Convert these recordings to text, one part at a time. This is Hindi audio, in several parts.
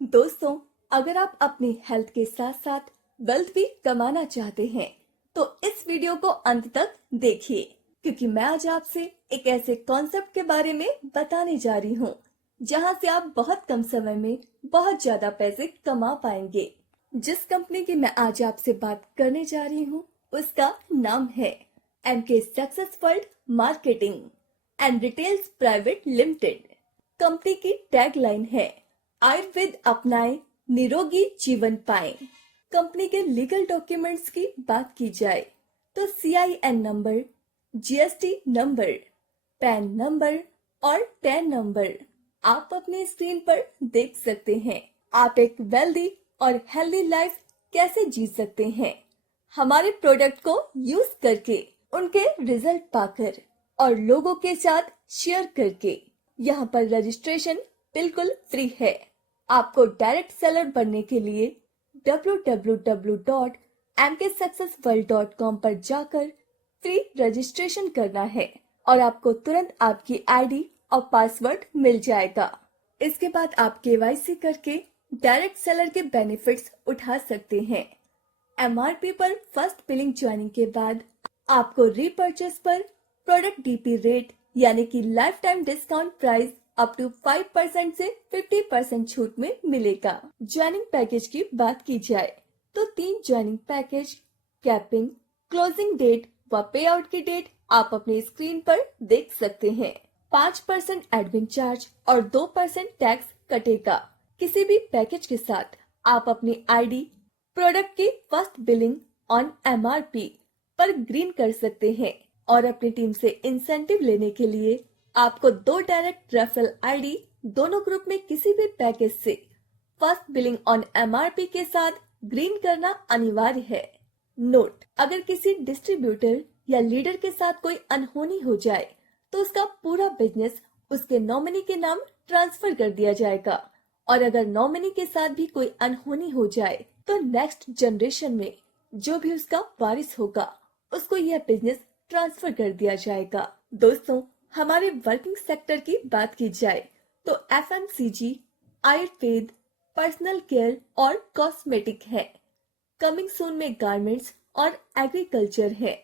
दोस्तों, अगर आप अपनी हेल्थ के साथ साथ वेल्थ भी कमाना चाहते हैं, तो इस वीडियो को अंत तक देखिए, क्योंकि मैं आज आपसे एक ऐसे कॉन्सेप्ट के बारे में बताने जा रही हूँ, जहाँ से आप बहुत कम समय में बहुत ज्यादा पैसे कमा पाएंगे। जिस कंपनी की मैं आज आपसे बात करने जा रही हूँ, उसका नाम है MK success world marketing and retails private limited. Company की टैगलाइन है, आयुर्वेद अपनाएं, निरोगी जीवन पाएं। कंपनी के लीगल डॉक्यूमेंट्स की बात की जाए तो CIN number, GST number, pan number और टैन नंबर आप अपने स्क्रीन पर देख सकते हैं। आप एक वेल्दी और हेल्दी लाइफ कैसे जी सकते हैं, हमारे प्रोडक्ट को यूज करके, उनके रिजल्ट पाकर और लोगों के साथ शेयर करके। यहाँ पर रजिस्ट्रेशन बिल्कुल फ्री है। आपको डायरेक्ट सेलर बनने के लिए www.mksuccessworld.com पर जाकर फ्री रजिस्ट्रेशन करना है और आपको तुरंत आपकी आईडी और पासवर्ड मिल जाएगा। इसके बाद आप KYC करके डायरेक्ट सेलर के बेनिफिट्स उठा सकते हैं। MRP पर फर्स्ट बिलिंग ज्वाइनिंग के बाद आपको रीपर्चेस पर प्रोडक्ट DP रेट यानी कि life time discount price up to 5% से 50% छूट में मिलेगा। ज्वाइनिंग पैकेज की बात की जाए तो 3 joining package, capping, closing date व पे आउट की डेट आप अपने स्क्रीन पर देख सकते हैं। 5% एडमिन चार्ज और 2% टैक्स कटेगा। किसी भी पैकेज के साथ आप अपनी आईडी प्रोडक्ट की फर्स्ट बिलिंग ऑन MRP पर ग्रीन कर सकते हैं और अपनी टीम से इंसेंटिव लेने के लिए आपको 2 डायरेक्ट रेफरल आईडी दोनों ग्रुप में किसी भी पैकेज से फर्स्ट बिलिंग ऑन MRP के साथ ग्रीन करना अनिवार्य है। नोट, अगर किसी डिस्ट्रीब्यूटर या लीडर के साथ कोई अनहोनी हो जाए तो उसका पूरा बिजनेस उसके नॉमिनी के नाम ट्रांसफर कर दिया जाएगा और अगर नॉमिनी के साथ भी कोई अनहोनी हो जाए तो नेक्स्ट जनरेशन में जो भी उसका वारिस होगा उसको यह बिजनेस ट्रांसफर कर दिया जाएगा। दोस्तों, हमारे वर्किंग सेक्टर की बात की जाए तो FMCG, आयुर्वेद, पर्सनल केयर और कॉस्मेटिक है। कमिंग सून में गारमेंट्स और एग्रीकल्चर है।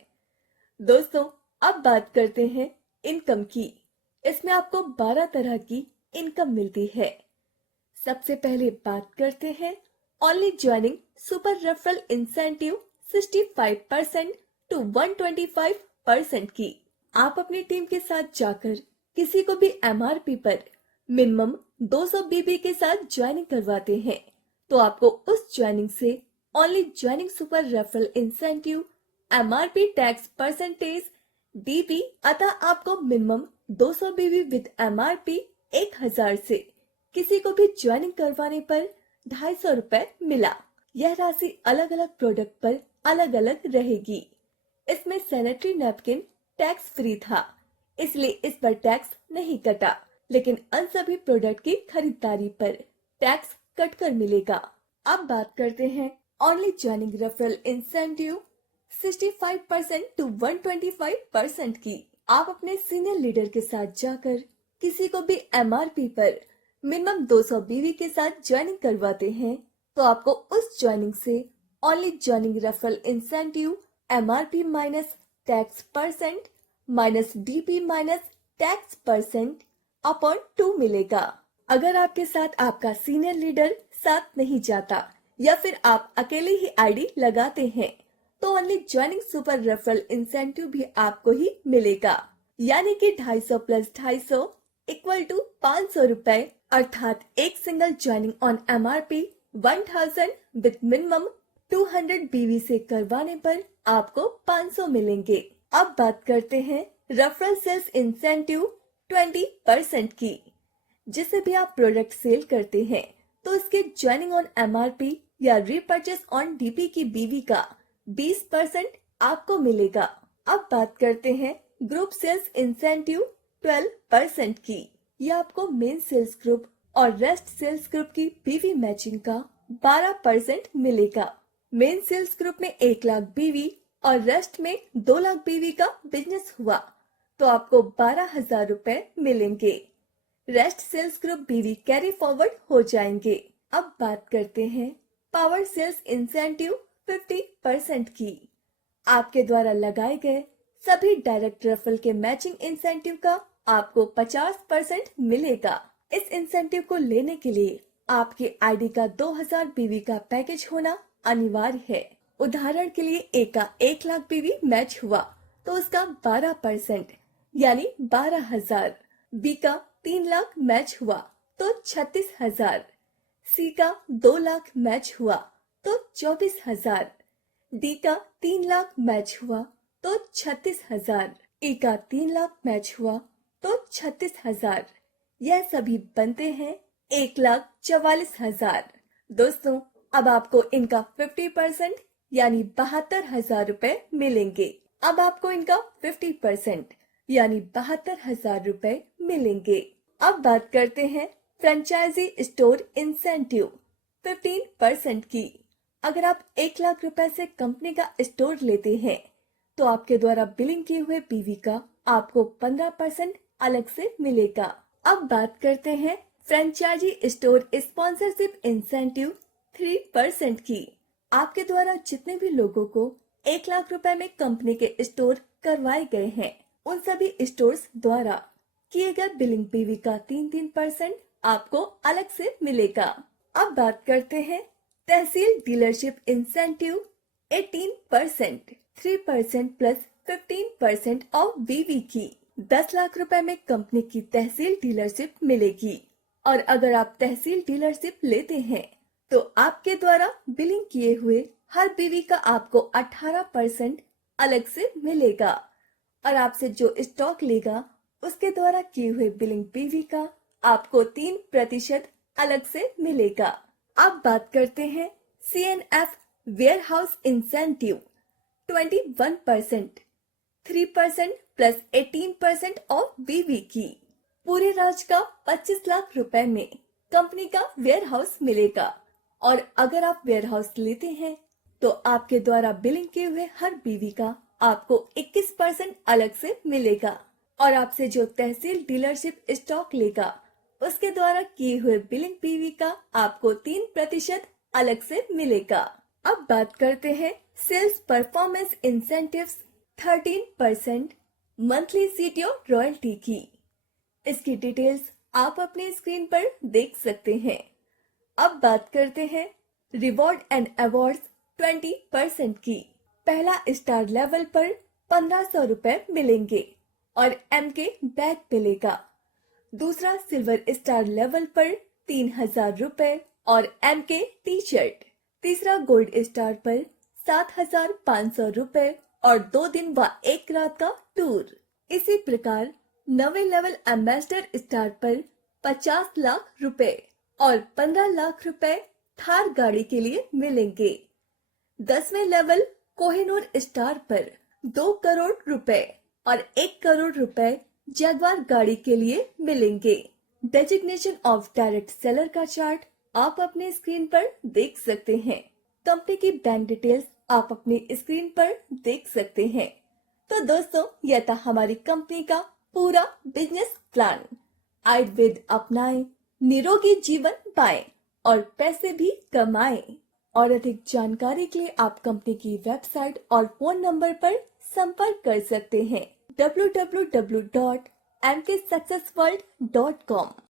दोस्तों, अब बात करते हैं इनकम की। इसमें आपको 12 तरह की इनकम मिलती है। सबसे पहले बात करते हैं only joining super referral incentive 65% to 125% की। आप अपनी टीम के साथ जाकर किसी को भी MRP पर मिनिमम 200 BB के साथ ज्वाइनिंग करवाते हैं तो आपको उस ज्वाइनिंग से only joining super referral incentive, MRP tax percentage, DP अतः आपको मिनिमम 200 BB विद MRP 1000 से किसी को भी ज्वाइनिंग करवाने पर 250 रुपए मिला। यह राशि अलग अलग प्रोडक्ट पर अलग अलग रहेगी। इसमें सैनिटरी नैपकिन टैक्स फ्री था, इसलिए इस पर टैक्स नहीं कटा, लेकिन अन्य सभी प्रोडक्ट की खरीदारी पर टैक्स कटकर मिलेगा। अब बात करते हैं only joining referral incentive 65% to 125% की। आप अपने सीनियर लीडर के साथ जाकर किसी को भी MRP पर मिनिमम 200 BB के साथ ज्वाइनिंग करवाते हैं तो आपको उस ज्वाइनिंग से only joining referral incentive, MRP minus tax percent minus DP minus tax percent upon 2 मिलेगा। अगर आपके साथ आपका सीनियर लीडर साथ नहीं जाता या फिर आप अकेले ही आईडी लगाते हैं तो only joining super referral incentive भी आपको ही मिलेगा, यानी कि 250 प्लस 250 इक्वल टू 500 रुपए, अर्थात एक single joining on MRP 1000 with minimum 200 BB से करवाने पर आपको 500 मिलेंगे। अब बात करते हैं रेफरल सेल्स इंसेंटिव 20% की। जिसे भी आप प्रोडक्ट सेल करते हैं तो उसके ज्वाइनिंग ऑन MRP या रीपर्चेस ऑन DP की BV का 20% आपको मिलेगा। अब बात करते हैं ग्रुप सेल्स इंसेंटिव 12% की। यह आपको मेन सेल्स ग्रुप और रेस्ट सेल्स ग्रुप की BV मैचिंग का 12% मिलेगा। मेन सेल्स ग्रुप में 1 लाख BV और रेस्ट में 2 लाख BV का बिजनेस हुआ तो आपको 12,000 रुपए मिलेंगे। Rest sales group BV carry forward हो जाएंगे। अब बात करते हैं पावर सेल्स इंसेंटिव 50% की। आपके द्वारा लगाए गए सभी डायरेक्ट रेफरल के मैचिंग इंसेंटिव का आपको 50% मिलेगा। इस इंसेंटिव को लेने के लिए आपके आईडी का 2000 बीवी का पैकेज होना अनिवार्य है। उदाहरण के लिए ए का 1 लाख बीवी मैच हुआ तो उसका 12% यानी 12,000। बी का 3 लाख मैच हुआ तो 36,000। सी का 2 लाख मैच हुआ तो 24,000। डी का 3 लाख मैच हुआ तो 36,000। ई का 3 लाख मैच हुआ तो 36,000। यह सभी बनते हैं 1,44,000। दोस्तों, अब आपको इनका 50% यानी 72,000 रुपए मिलेंगे। अब आपको इनका 50% यानी 72,000 रुपए मिलेंगे। अब बात करते हैं फ्रेंचाइजी स्टोर इंसेंटिव 15% की। अगर आप 1 लाख रुपए से कंपनी का स्टोर लेते हैं तो आपके द्वारा बिलिंग किए हुए पीवी का आपको 15% अलग से मिलेगा। अब बात करते हैं फ्रेंचाइजी स्टोर स्पॉन्सरशिप इंसेंटिव 3% की। आपके द्वारा जितने भी लोगों को 1 लाख रुपए में कंपनी के स्टोर करवाए गए हैं, उन सभी स्टोर्स द्वारा किए गए बिलिंग पीवी का 3% आपको अलग से मिलेगा। अब बात करते हैं तहसील dealership incentive 18%, 3% plus 15% of BV की। 10 लाख रुपए में कंपनी की तहसील डीलरशिप मिलेगी और अगर आप तहसील डीलरशिप लेते हैं तो आपके द्वारा बिलिंग किए हुए हर बीवी का आपको 18% अलग से मिलेगा और आपसे जो स्टॉक लेगा उसके द्वारा किए हुए बिलिंग पीवी का आपको 3% अलग से मिलेगा। अब बात करते हैं CNF warehouse incentive 21%, 3% plus 18% of BV की। पूरे राज्य का 25 लाख रुपए में कंपनी का वेयर हाउस मिलेगा और अगर आप वेयर हाउस लेते हैं तो आपके द्वारा बिलिंग किए हुए हर बीवी का आपको 21% अलग से मिलेगा और आपसे जो तहसील डीलरशिप स्टॉक लेगा उसके द्वारा किए हुए बिलिंग पीवी का आपको 3% अलग से मिलेगा। अब बात करते हैं sales performance incentives 13% monthly CTO royalty की। इसकी डिटेल्स आप अपनी स्क्रीन पर देख सकते हैं। अब बात करते हैं रिवॉर्ड एंड अवार्ड्स 20% की। पहला स्टार लेवल पर 1500 रुपए मिलेंगे और MK बैग मिलेगा। दूसरा सिल्वर स्टार लेवल पर 3,000 रुपए और MK टी शर्ट। तीसरा गोल्ड स्टार पर 7,500 रुपए और 2 दिन व 1 रात का टूर। इसी प्रकार 9वें लेवल एम्बेसडर स्टार पर 50 लाख रुपए और 15 लाख रुपए थार गाड़ी के लिए मिलेंगे। 10वें लेवल कोहिनूर स्टार पर 2 करोड़ रुपए और 1 करोड़ रुपए जगवार गाड़ी के लिए मिलेंगे। डेजिग्नेशन ऑफ डायरेक्ट सेलर का चार्ट आप अपने स्क्रीन पर देख सकते हैं। कंपनी की बैंक डिटेल्स आप अपनी स्क्रीन पर देख सकते हैं। तो दोस्तों, यह था हमारी कंपनी का पूरा बिजनेस प्लान। आयुर्वेद अपनाएं, निरोगी जीवन पाएं और पैसे भी कमाएं। और अधिक जानकारी के लिए आप कंपनी की वेबसाइट और फोन नंबर पर संपर्क कर सकते हैं www.mksuccessworld.com।